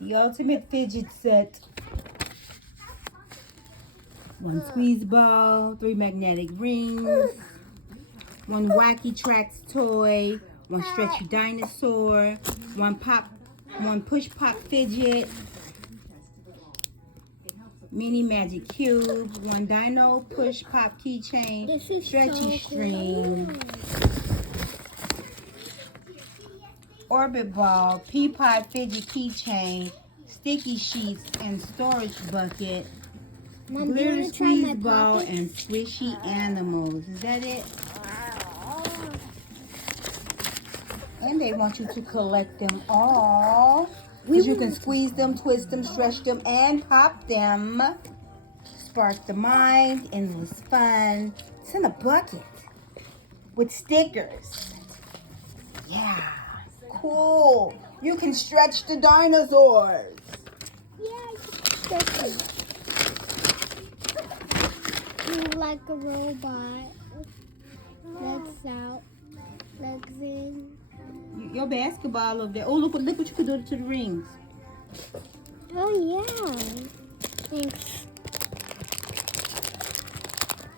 The ultimate fidget set. 1 squeeze ball, 3 magnetic rings, 1 wacky tracks toy, 1 stretchy dinosaur, 1 push pop fidget, mini magic cube, 1 dino push pop keychain, stretchy string, orbit ball, pea pod fidget keychain, sticky sheets and storage bucket, Mom, glitter squeeze ball, and squishy animals. Is that it? And they want you to collect them all. Because you can squeeze them, twist them, stretch them, and pop them. Spark the mind, endless fun. It's in a bucket with stickers. Yeah, cool. You can stretch the dinosaurs. Yeah, I can stretch it. Like a robot. Legs out, legs in. Your basketball over there. Oh, look what you could do to the rings. Oh yeah. Thanks.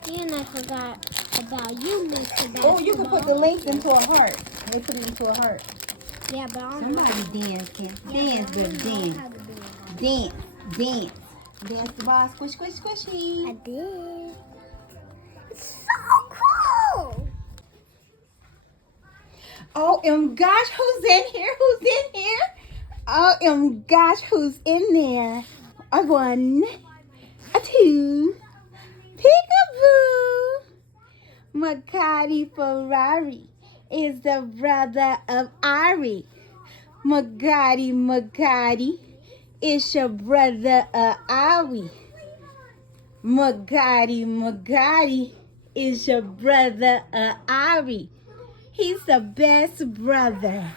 And I forgot about you, Mr. Basketball. Oh, you can put the links into a heart. They put it into a heart. Yeah, but I don't know. Somebody dance, can dance, baby, I don't know dance. how to do it. Dance. Dance the ball, squish, squish, squishy. I did. It's so cool. Oh, gosh, who's in here? Who's in here? Oh, gosh, who's in there? A 1, a 2, peekaboo. Macari Ferrari is the brother of Ari. Magadi is your brother of Ari. Magadi is your brother of Ari. He's the best brother.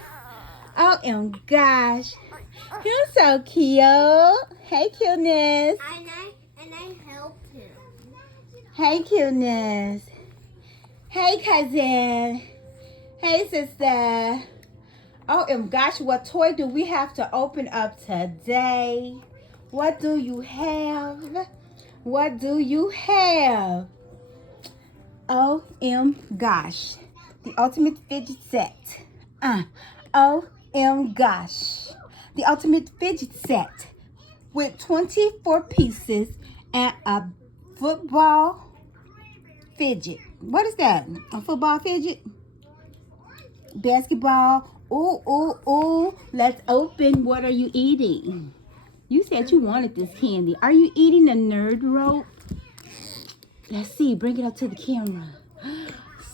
Oh, gosh. You're so cute. Hey, cuteness. And I helped him. Hey, cuteness. Hey, cousin. Hey, sister. Oh, gosh, what toy do we have to open up today? What do you have? What do you have? Oh, gosh. The ultimate fidget set. Gosh. The ultimate fidget set with 24 pieces and a football fidget. What is that? A football fidget? Basketball. Ooh. Let's open. What are you eating? You said you wanted this candy. Are you eating a nerd rope? Let's see. Bring it up to the camera.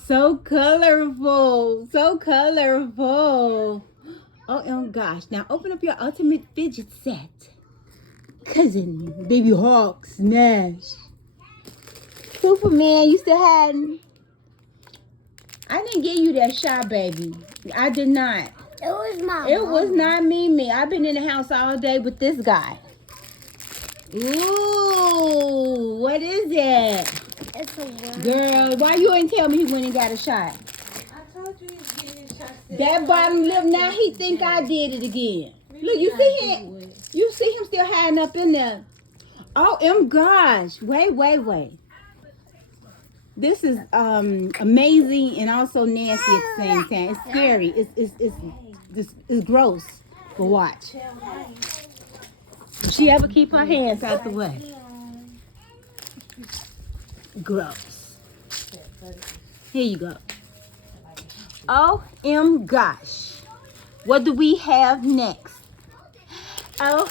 So colorful. So colorful. Oh, gosh. Now open up your ultimate fidget set. Cousin, baby Hawk, smash. Superman, you still hadn't. I didn't give you that shot, baby. I did not. It was my It was not me. I've been in the house all day with this guy. Ooh, what is it? It's a worm. Girl, why you ain't tell me he went and got a shot? I told you he's getting shot. That bottom lip, now he think I did it again. Look, you see him? You see him still hiding up in there. Oh, gosh. Wait. This is amazing and also nasty at the same time. It's scary. It's gross. But watch. If she ever keep her hands out the way. Gross. Here you go. Oh, gosh. What do we have next? Oh,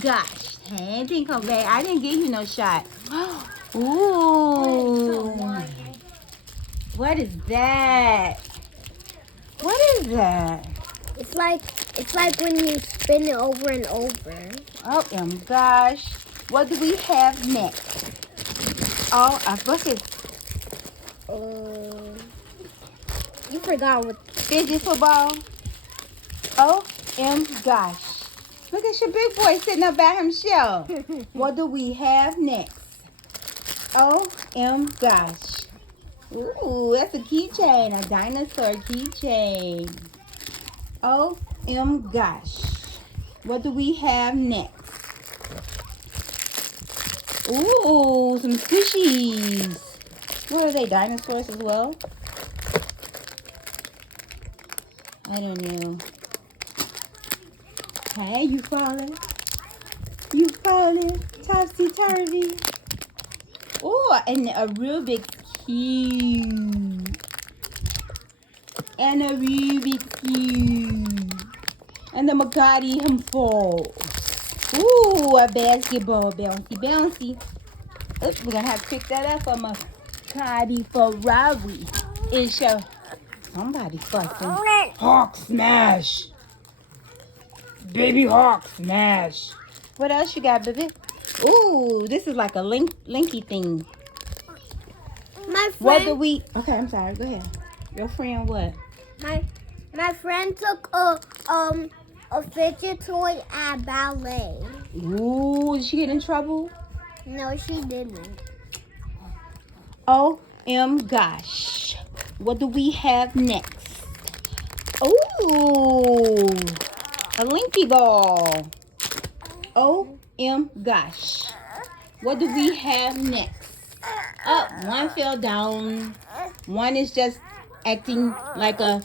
gosh. Hey, didn't come back. I didn't give you no shot. Ooh. What is that? What is that? It's like when you spin it over and over. Oh, gosh. What do we have next? Oh, a bucket. You forgot what. Fidget football. Oh, gosh. Look at your big boy sitting up by himself. What do we have next? Oh, gosh. Ooh, that's a keychain. A dinosaur keychain. Oh, gosh. What do we have next? Ooh, some squishies. What are they, dinosaurs as well? I don't know. Hey, you falling? You falling? Topsy-turvy. Oh, and a Rubik's Cube. And a Rubik's Cube. And the Macati himself. Ooh, a basketball. Bouncy, bouncy. Oops, we're going to have to pick that up for Macati Ferrari. It's your... Somebody fussing. Hawk smash. Baby Hawk smash. What else you got, baby? Ooh, this is like a linky thing. My friend. What do we... Okay, I'm sorry. Go ahead. Your friend what? My friend took a fidget toy at ballet. Ooh, did she get in trouble? No, she didn't. Gosh. What do we have next? Ooh, a linky ball. Gosh. What do we have next? Oh, one fell down. One is just acting like a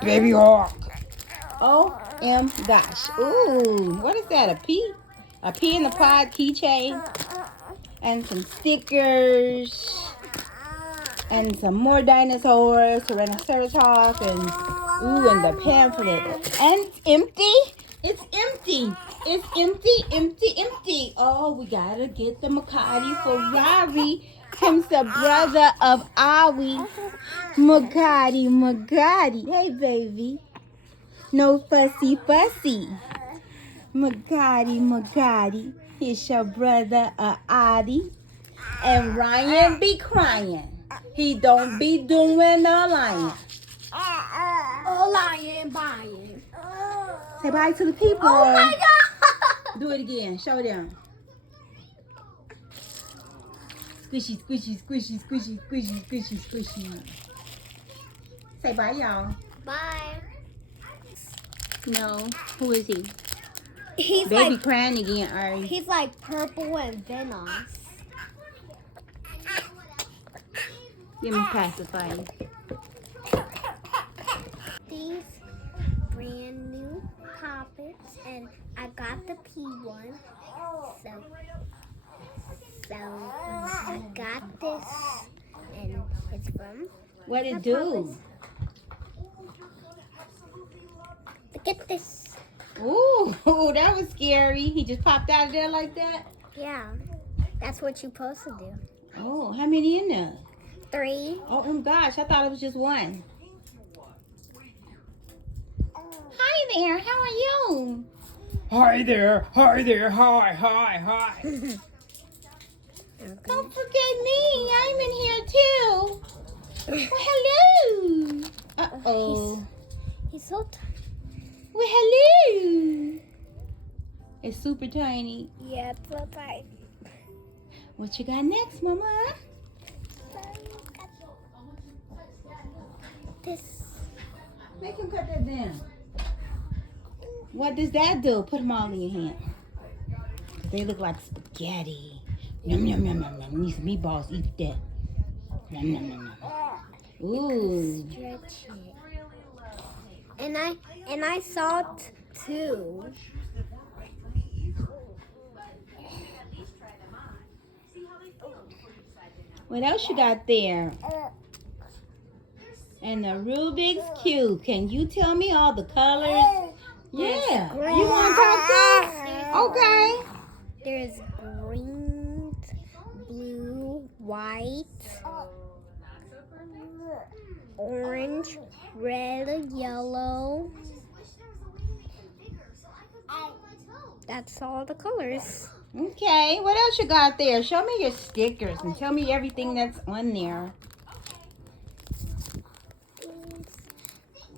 baby hawk. Gosh. Ooh, what is that? A pea? A pea in the pod keychain? And some stickers. And some more dinosaurs, Tyrannoceratops, and the pamphlet. And it's empty. It's empty. It's empty. Oh, we gotta get the Macati Ferrari. Him's the brother of Awi. Macati. Hey, baby. No fussy. Macati. He's your brother of Adi. And Ryan be crying. He don't be doing no lying. Lying, buying. Say bye to the people. Oh my God! Do it again. Show them. Squishy. Say bye, y'all. Bye. No. Who is he? He's Baby crying again, Ari. He's like purple and venomous. Give me pacifier. These brand new poppets, and I got the P one. So I got this, and it's from. What it do? Look at this. Ooh, that was scary. He just popped out of there like that? Yeah, that's what you're supposed to do. Oh, how many in there? 3. Oh gosh, I thought it was just one. Hi there, how are you? Hi there, hi. Okay. Don't forget me, I'm in here too. Well, hello. Uh-oh. He's so tiny. Well, hello. It's super tiny. Yeah, it's so tiny. What you got next, Mama? This. Make him cut that down. What does that do? Put them all in your hand. They look like spaghetti. Yum, yum, yum, yum, yum. These meatballs eat that. Yum, yum, yum, yum. Ooh. Stretch it. And I saw 2. What else you got there? And the Rubik's Cube. Can you tell me all the colors? Yeah. You want to talk to? Okay. There's green, blue, white, orange, red, yellow. That's all the colors. Okay. What else you got there? Show me your stickers and tell me everything that's on there.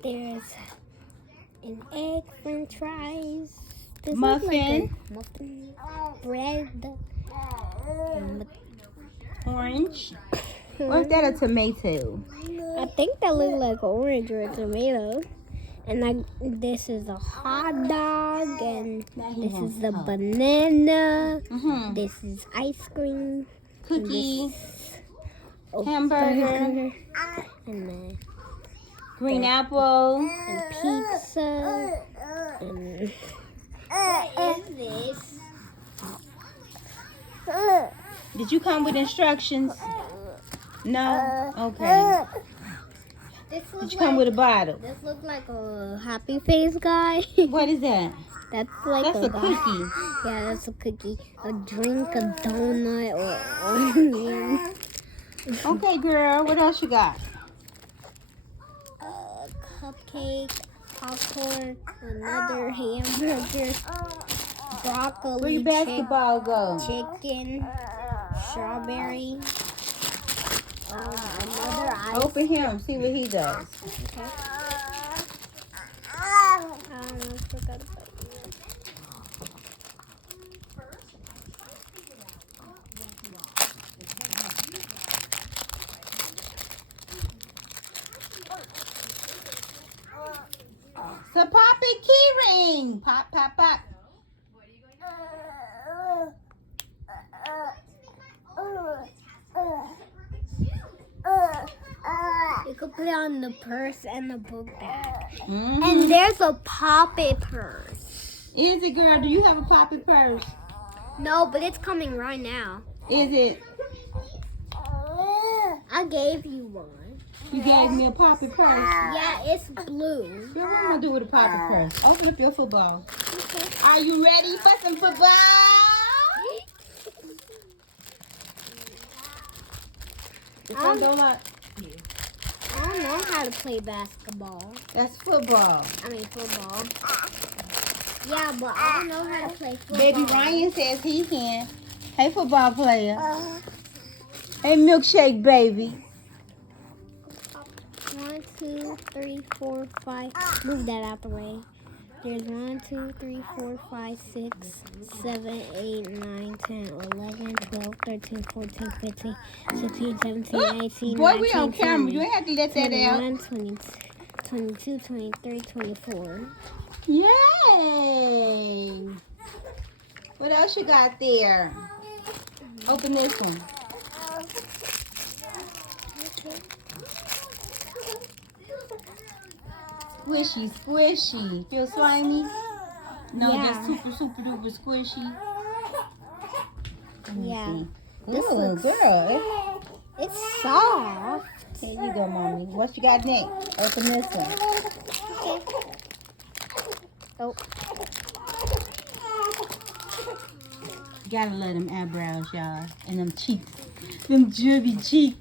There's an egg, french fries, Muffin. Muffin, bread, Orange. Or is that a tomato? I think that looks like orange or a tomato. And this is a hot dog, and Now he this wants is the hug. banana. Mm-hmm. This is ice cream. Cookie, Oh, hamburger, and then green apple. and pizza. And what is this? Did you come with instructions? No? Okay. This Did looks you come with a bottle? This looks like a happy face guy. What is that? That's like That's a guy. cookie. Yeah, that's a cookie. A drink, a donut, or onion. Okay, girl. What else you got? A cupcake, popcorn, another hamburger, broccoli, Where your basketball go? chicken, strawberry, another ice. Open him. See what he does. Okay. I forgot about So pop it, key ring. Pop, pop, pop. You could put it on the purse and the book bag. Mm-hmm. And there's a Pop-It purse. Is it, girl? Do you have a pop it purse? No, but it's coming right now. Is it? I gave you one. You gave me a pop it purse. Yeah, it's blue. Girl, what am I gonna do with a pop it purse? Open up your football. Are you ready for some football? Which one don't like? I don't know how to play basketball. That's football. I mean football. Yeah, but I don't know how to play football. Baby Ryan says he can. Hey, football player. Hey, milkshake baby. 1, 2, 3, 4, 5. Move that out the way. There's 1, 2, 3, 4, 5, 6, 7, 8, 9, 10, 11, 12, 13, 14, 15, 16, 17, 18, Boy, 19, we on camera. You 20, ain't have to let that out. 21, 22, 23, 24. Yay! What else you got there? Open this one. Squishy, squishy. Feel slimy? No, Yeah. just super, super duper squishy. Let me Yeah. see. This Ooh, looks- girl. It's soft. Here you go, mommy. What you got next? Open this one. Oh, You gotta love them eyebrows, y'all. And them cheeks. Them chubby cheeks.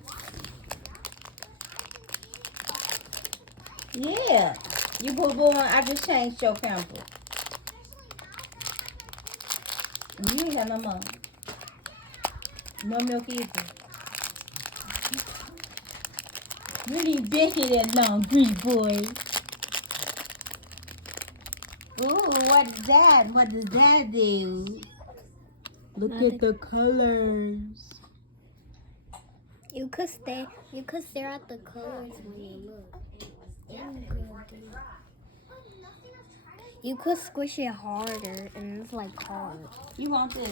Yeah. You boo booing. I just changed your pamper. You ain't got no more. No milk either. You ain't been here that long, greedy boy. Ooh, what is that? What does that do? Look at the colors. you could stare at the colors when you look. You could squish it harder, and it's like hard. You want this?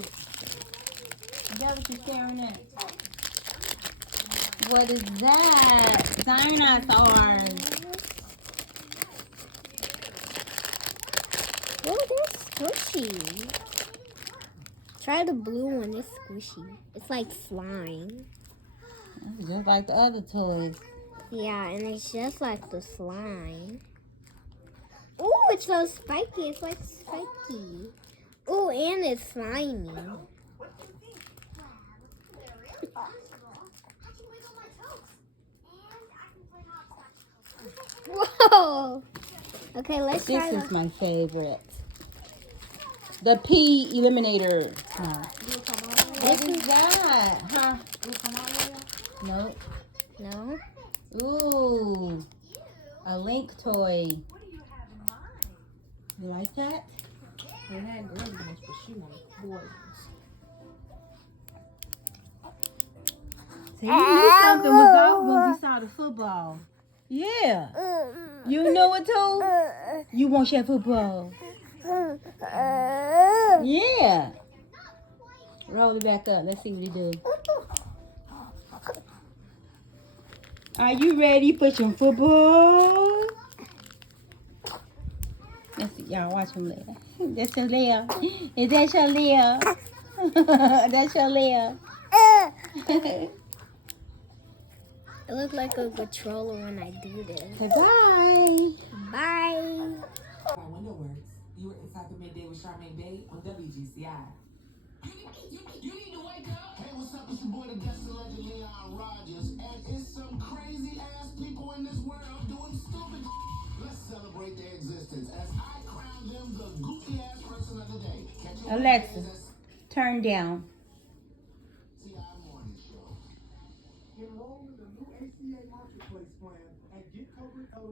Is that what you're staring at? What is that? Dinosaurs. Oh, they're squishy. Try the blue one. It's squishy. It's like slime. Just like the other toys. Yeah, and it's just like the slime. Ooh, it's so spiky. It's like spiky. Ooh, and it's slimy. Whoa. Okay, let's try This is my favorite. The pea eliminator. What is that? Huh? No. No? Ooh. A Link toy. You like that? They had girl ones, but she wanted boy ones. See, you knew something was off when we saw the football. Yeah. You know what too? You want your football? Yeah. Roll it back up. Let's see what it do. Are you ready for some football? Let's see. Y'all watch him later. That's your Leo. Is that your Leo? That's your Leo. It looks like a controller when I do this. Bye. Bye. My window works. You were inside the midday with Charmaine Bay on WGCI. You need to wake up. Hey, what's up? It's your boy, the Destin Legend Leon Rogers, and it's some crazy ass people in this world doing stupid. Let's celebrate their existence as I crown them the goofy ass person of the day. Catch your Alexa, turn down.